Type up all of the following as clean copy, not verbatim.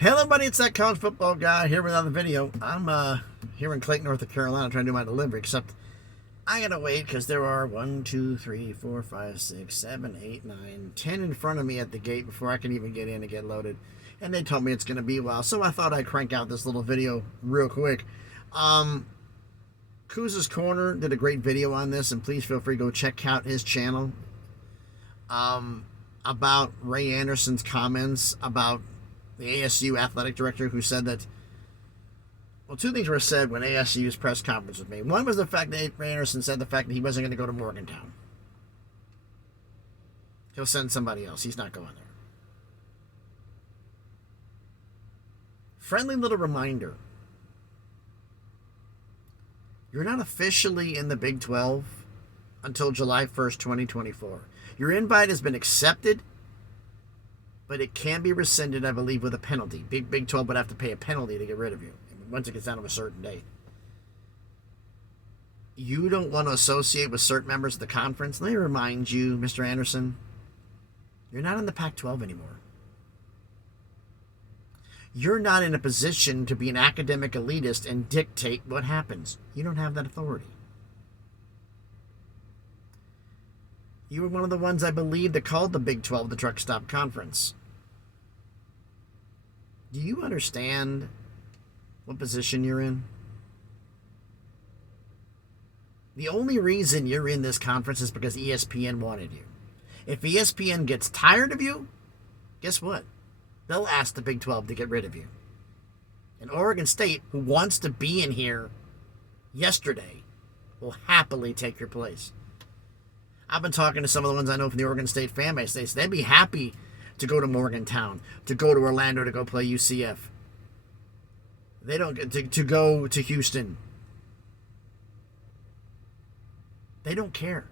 Hello, buddy. It's that college football guy here with another video. I'm here in Clayton, North Carolina, trying to do my delivery. Except I gotta wait because there are 1, 2, 3, 4, 5, 6, 7, 8, 9, 10 in front of me at the gate before I can even get in and get loaded. And they told me it's gonna be a while, so I thought I'd crank out this little video real quick. Kuz's Corner did a great video on this, and please feel free to go check out his channel. About Ray Anderson's comments about the ASU athletic director, who said that, well, two things were said when ASU's press conference with me. One was the fact that Ray Anderson said the fact that he wasn't going to go to Morgantown. He'll send somebody else. He's not going there. Friendly little reminder. You're not officially in the Big 12 until July 1st, 2024. Your invite has been accepted, but it can be rescinded, I believe, with a penalty. Big 12 would have to pay a penalty to get rid of you once it gets down to a certain date. You don't want to associate with certain members of the conference. Let me remind you, Mr. Anderson, you're not in the Pac-12 anymore. You're not in a position to be an academic elitist and dictate what happens. You don't have that authority. You were one of the ones, I believe, that called the Big 12 the truck stop conference. Do you understand what position you're in? The only reason you're in this conference is because ESPN wanted you. If ESPN gets tired of you, guess what? They'll ask the Big 12 to get rid of you. And Oregon State, who wants to be in here yesterday, will happily take your place. I've been talking to some of the ones I know from the Oregon State fan base. They'd be happy to go to Morgantown, to go to Orlando, to go play UCF. They don't get to go to Houston. They don't care.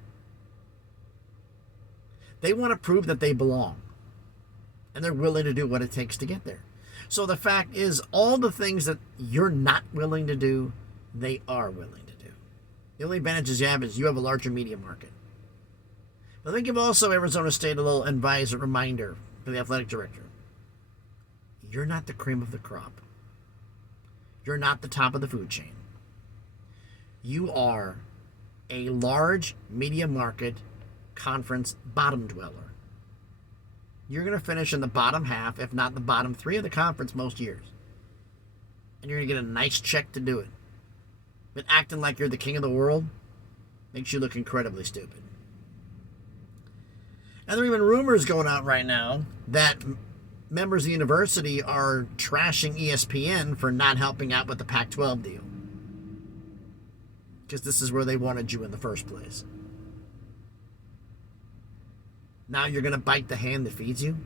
They want to prove that they belong. And they're willing to do what it takes to get there. So the fact is, all the things that you're not willing to do, they are willing to do. The only advantages you have is you have a larger media market. Let me give also Arizona State a little advisor reminder for the athletic director. You're not the cream of the crop. You're not the top of the food chain. You are a large media market conference bottom dweller. You're going to finish in the bottom half, if not the bottom 3 of the conference most years. And you're going to get a nice check to do it. But acting like you're the king of the world makes you look incredibly stupid. And there are even rumors going out right now that members of the university are trashing ESPN for not helping out with the Pac-12 deal. Because this is where they wanted you in the first place. Now you're going to bite the hand that feeds you?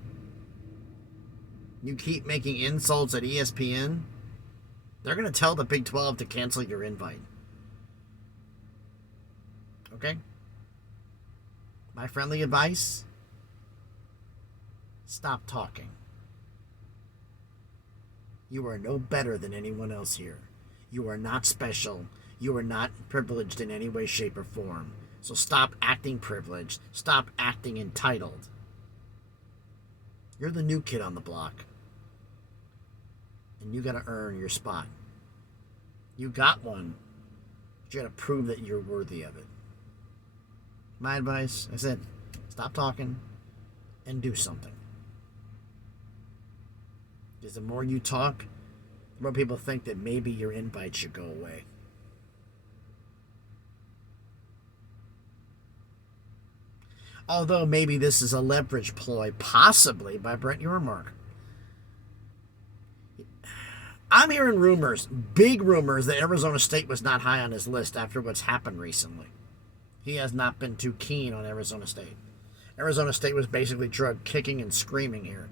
You keep making insults at ESPN? They're going to tell the Big 12 to cancel your invite. Okay? My friendly advice? Stop talking. You are no better than anyone else here. You are not special. You are not privileged in any way, shape, or form. So stop acting privileged. Stop acting entitled. You're the new kid on the block. And you got to earn your spot. You got one. But you got to prove that you're worthy of it. My advice, I said, stop talking and do something. Because the more you talk, the more people think that maybe your invite should go away. Although maybe this is a leverage ploy, possibly, by Brent Yormark. I'm hearing rumors, big rumors, that Arizona State was not high on his list after what's happened recently. He has not been too keen on Arizona State. Arizona State was basically drug kicking and screaming here.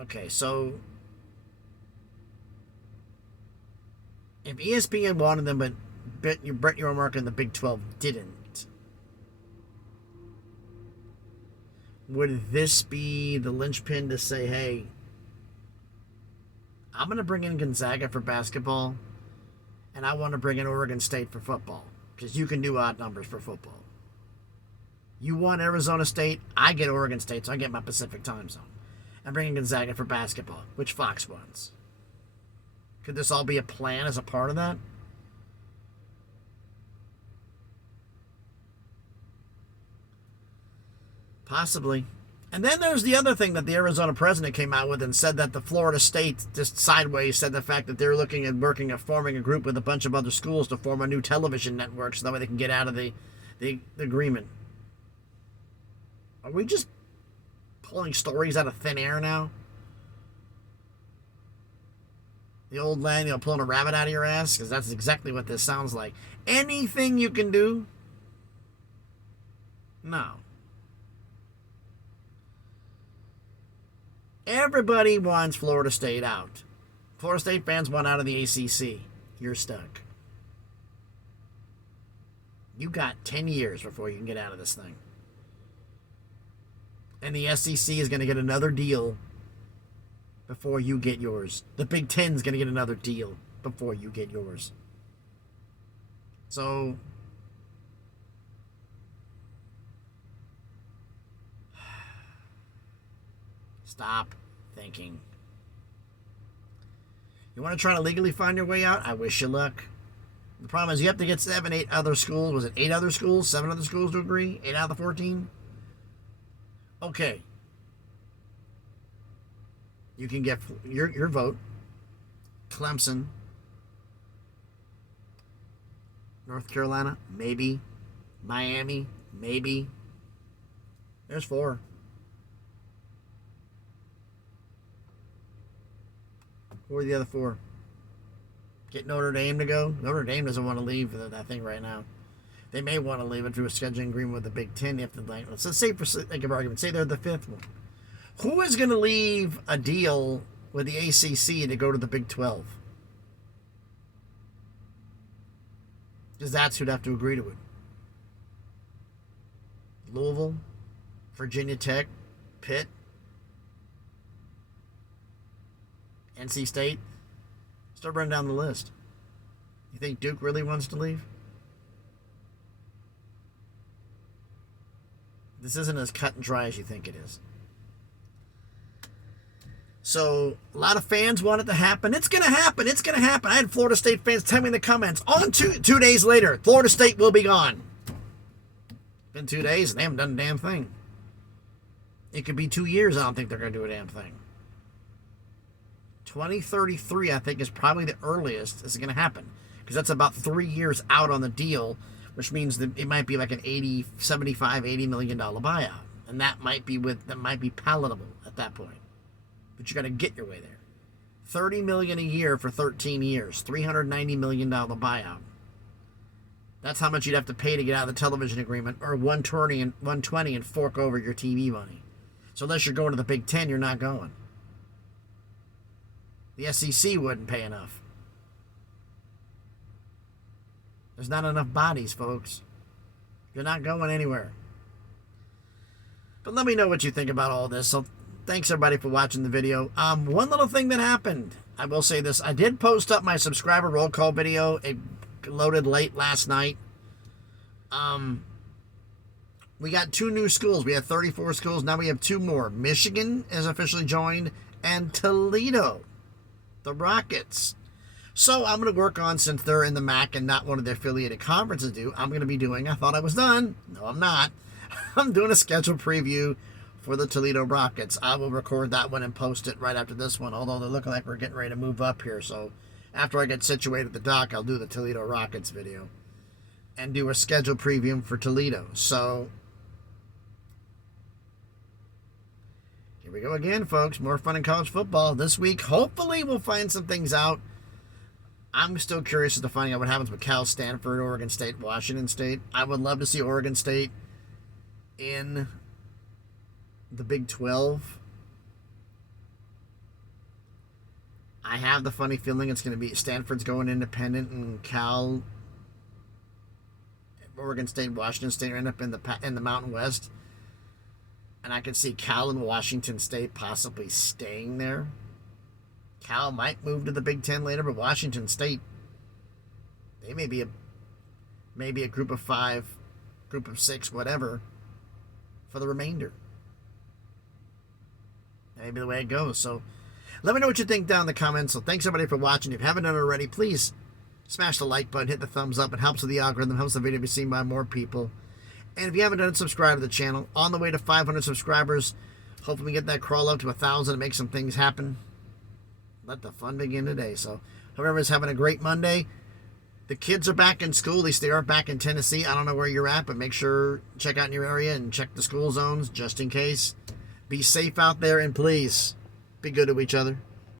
Okay, so if ESPN wanted them, but Brent Yormark and the Big 12 didn't, would this be the linchpin to say, hey, I'm going to bring in Gonzaga for basketball, and I want to bring in Oregon State for football, because you can do odd numbers for football. You want Arizona State, I get Oregon State, so I get my Pacific time zone. I'm bringing Gonzaga for basketball, which Fox wants. Could this all be a plan as a part of that? Possibly. And then there's the other thing that the Arizona president came out with and said that the Florida State, just sideways, said the fact that they're looking at forming a group with a bunch of other schools to form a new television network so that way they can get out of the agreement. Are we just pulling stories out of thin air now? The old line, pulling a rabbit out of your ass? Because that's exactly what this sounds like. Anything you can do? No. Everybody wants Florida State out. Florida State fans want out of the ACC. You're stuck. You got 10 years before you can get out of this thing. And the SEC is going to get another deal before you get yours. The Big Ten is going to get another deal before you get yours. So, stop thinking. You want to try to legally find your way out? I wish you luck. The problem is you have to get 7, 8 other schools. Was it 8 other schools? 7 other schools to agree? 8 out of the 14? Okay. You can get your vote. Clemson. North Carolina, maybe. Miami, maybe. There's 4. Who are the other 4? Get Notre Dame to go? Notre Dame doesn't want to leave that thing right now. They may want to leave it through a scheduling agreement with the Big Ten. If let's say, for sake of argument, say they're the 5th one. Who is going to leave a deal with the ACC to go to the Big 12? Because that's who'd have to agree to it. Louisville, Virginia Tech, Pitt, NC State. Start running down the list. You think Duke really wants to leave? This isn't as cut and dry as you think it is. So, a lot of fans want it to happen. It's going to happen. It's going to happen. I had Florida State fans tell me in the comments, on 2 days later, Florida State will be gone. Been 2 days and they haven't done a damn thing. It could be 2 years. I don't think they're going to do a damn thing. 2033, I think, is probably the earliest this is going to happen. Because that's about 3 years out on the deal, which means that it might be like an $80 million buyout. And that might be palatable at that point. But you got to get your way there. $30 million a year for 13 years, $390 million buyout. That's how much you'd have to pay to get out of the television agreement, or $120 and fork over your TV money. So unless you're going to the Big Ten, you're not going. The SEC wouldn't pay enough. There's not enough bodies, folks. You're not going anywhere. But let me know what you think about all this. So thanks everybody for watching the video. One little thing that happened. I will say this. I did post up my subscriber roll call video. It loaded late last night. We got 2 new schools. We had 34 schools. Now we have 2 more. Michigan is officially joined, and Toledo, the Rockets. So I'm going to work on, since they're in the MAC and not one of the affiliated conferences I'm going to be doing, I thought I was done. No, I'm not. I'm doing a schedule preview for the Toledo Rockets. I will record that one and post it right after this one, although they're looking like we're getting ready to move up here. So after I get situated at the dock, I'll do the Toledo Rockets video and do a schedule preview for Toledo. So here we go again, folks. More fun in college football this week. Hopefully we'll find some things out. I'm still curious as to finding out what happens with Cal, Stanford, Oregon State, Washington State. I would love to see Oregon State in the Big 12. I have the funny feeling it's going to be Stanford's going independent, and Cal, Oregon State, Washington State end up in the Mountain West. And I could see Cal and Washington State possibly staying there. Cal might move to the Big Ten later, but Washington State, they may be a group of 5, group of 6, whatever, for the remainder. That may be the way it goes. So let me know what you think down in the comments. So thanks everybody for watching. If you haven't done it already, please smash the like button, hit the thumbs up. It helps with the algorithm, helps the video be seen by more people. And if you haven't done it, subscribe to the channel. On the way to 500 subscribers. Hopefully we get that crawl up to 1,000 and make some things happen. Let the fun begin today. So hope everyone's having a great Monday. The kids are back in school. At least they are back in Tennessee. I don't know where you're at, but make sure check out in your area and check the school zones just in case. Be safe out there, and please be good to each other.